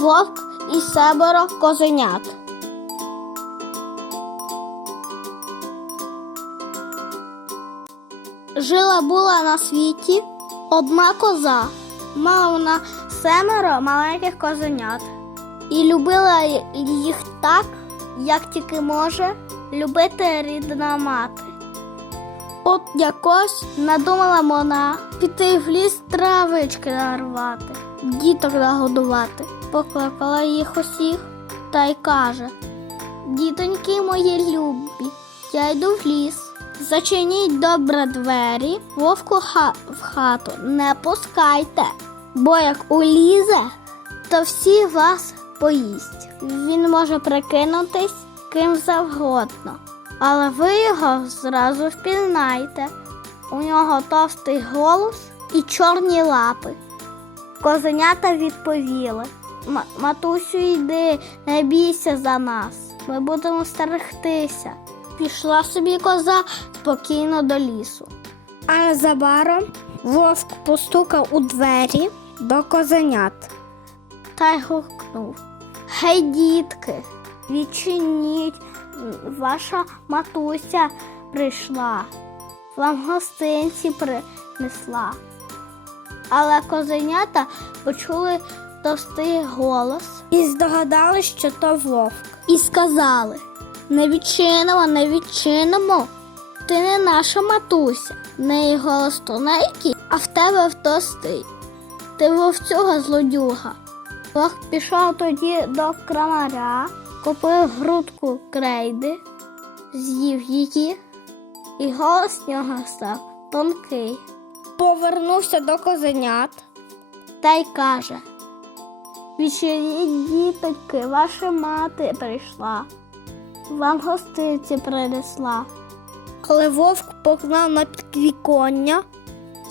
вовк і семеро козенят. Жила була на світі одна коза. Мала вона семеро маленьких козенят. І любила їх так, як тільки може любити рідна мати. От якось надумала вона піти в ліс травички нарвати, діток нагодувати. Покликала їх усіх та й каже: Дітоньки мої любі, я йду в ліс. Зачиніть добре двері, вовку ха- в хату не пускайте, бо як улізе, то всі вас поїсть. Він може прикинутись ким завгодно, але ви його зразу впізнайте. У нього товстий голос і чорні лапи. Козенята відповіли: «М- Матусю, йди, не бійся за нас. Ми будемо стерегтися. Пішла собі коза спокійно до лісу. А незабаром вовк постукав у двері до козенят та й гукнув. Гей, дітки, відчиніть, ваша матуся прийшла, вам гостинці принесла. Але козенята почули товстий голос і здогадали, що то вовк. І сказали: не відчинимо, не відчинимо. Ти не наша матуся, в неї голос тоненький, а в тебе втостий. Ти вовцюга злодюга. Вовк пішов тоді до крамаря, купив грудку крейди, з'їв її, і голос в нього став тонкий. Повернувся до козенят та й каже: Відчиніть, діточки, ваша мати прийшла, вам гостиці принесла. Але вовк погнав на підвіконня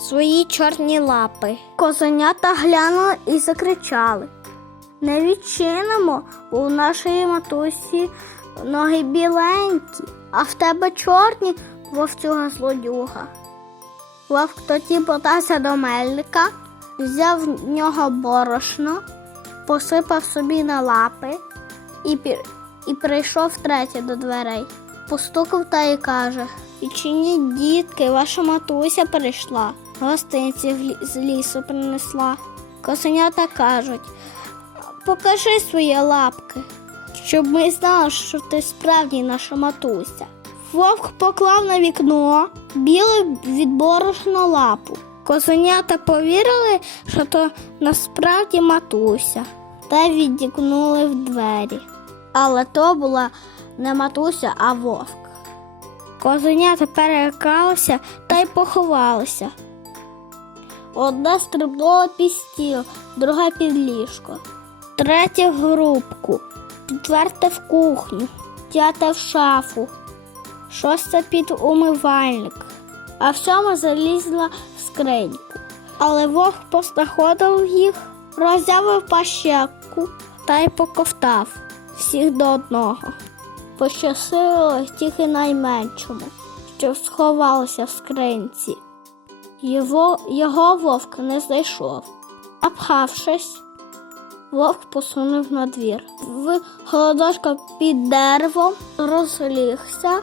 свої чорні лапи. Козенята глянули і закричали. Не відчинимо, бо у нашої матусі ноги біленькі, а в тебе чорні вовцюга злодюга. Вовк тоді подався до мельника, взяв в нього борошно, посипав собі на лапи і, і прийшов втретє до дверей. Постукав та й каже: Відчиніть, дітки, ваша матуся прийшла, гостинці з лісу принесла. Косенята кажуть: покажи свої лапки, щоб ми знали, що ти справді наша матуся. Вовк поклав на вікно білу від борошна лапу. Козенята повірили, що то насправді матуся, та віддікнули в двері. Але то була не матуся, а вовк. Козенята перелякалися та й поховалися. Одна стрибнула під стіл, друга під ліжко, третя в грубку, четверта в кухню, п'ята в шафу, шоста під умивальник, а в сьома залізла в скриньку. Але вовк поснаходив їх, роззявив пащеку та й поковтав всіх до одного. Пощасило тільки найменшому, що сховалося в скринці. Його, його вовк не знайшов. Напхавшись, вовк посунув на двір. В холодочка під деревом розлігся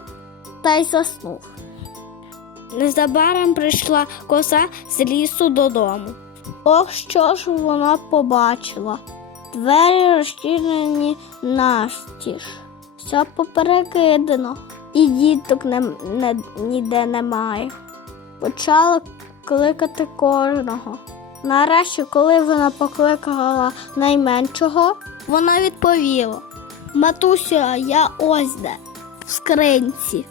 та й заснув. Незабаром прийшла коза з лісу додому. Ох, що ж вона побачила? Двері розчинені настіж, все поперекидано, і діток не, не, ніде немає. Почала кликати кожного. Нарешті, коли вона покликала найменшого, вона відповіла: Матуся, я ось де, в скринці.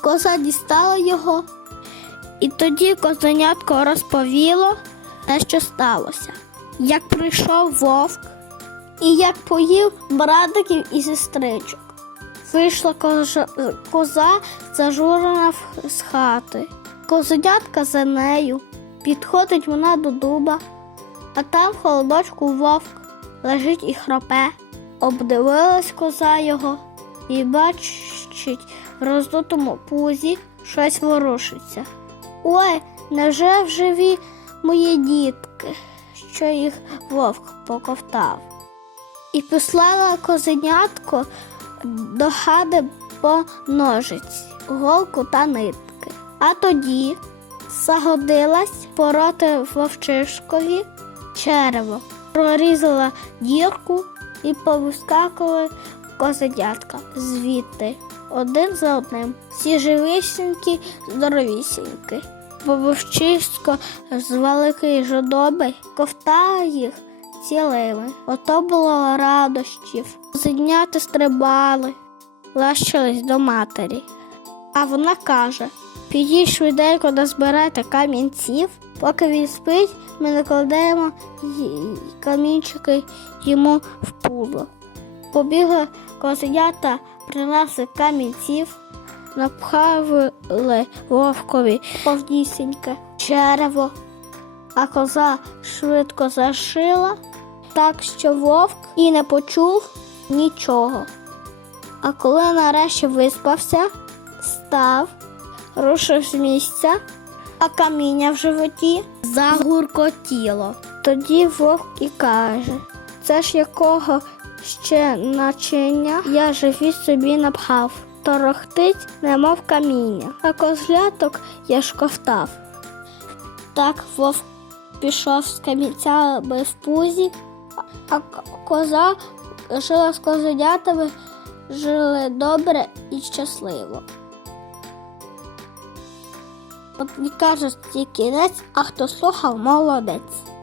Коза дістала його, і тоді козенятко розповіло те, що сталося. Як прийшов вовк, і як поїв братиків і сестричок. Вийшла коза, коза зажурена з хати. Козенятка за нею. Підходить вона до дуба, а там в холодочку вовк лежить і хропе. Обдивилась коза його і бачить в роздутому пузі щось ворушиться. Ой, невже вживі мої дітки, що їх вовк поковтав? І послала козенятко до хати по ножиці, голку та нитки. А тоді загодилась пороти вовчишкові черево, прорізала дірку і повискакали козенятка звідти один за одним. Всі живісінькі, здоровісінькі. Бо вовчисько з великої жодоби ковтає їх цілими. Ото було радощів. Зеняти стрибали, лащились до матері. А вона каже: підіть швиденько назбирайте камінців, поки він спить, ми накладаємо камінчики йому в пуло. Побігли козенята, принесли камінців, напхали вовкові повнісіньке черево, а коза швидко зашила, так що вовк і не почув нічого. А коли нарешті виспався, став, рушив з місця, а каміння в животі загуркотіло. Тоді вовк і каже: це ж якого ще начиння я живіт собі напхав, торохтить, немов каміння, а козляток я ж ковтав. Так вовк пішов з камінцями в пузі, а коза жила з козенятами, жили добре і щасливо. От і кажуть, кінець, а хто слухав, молодець.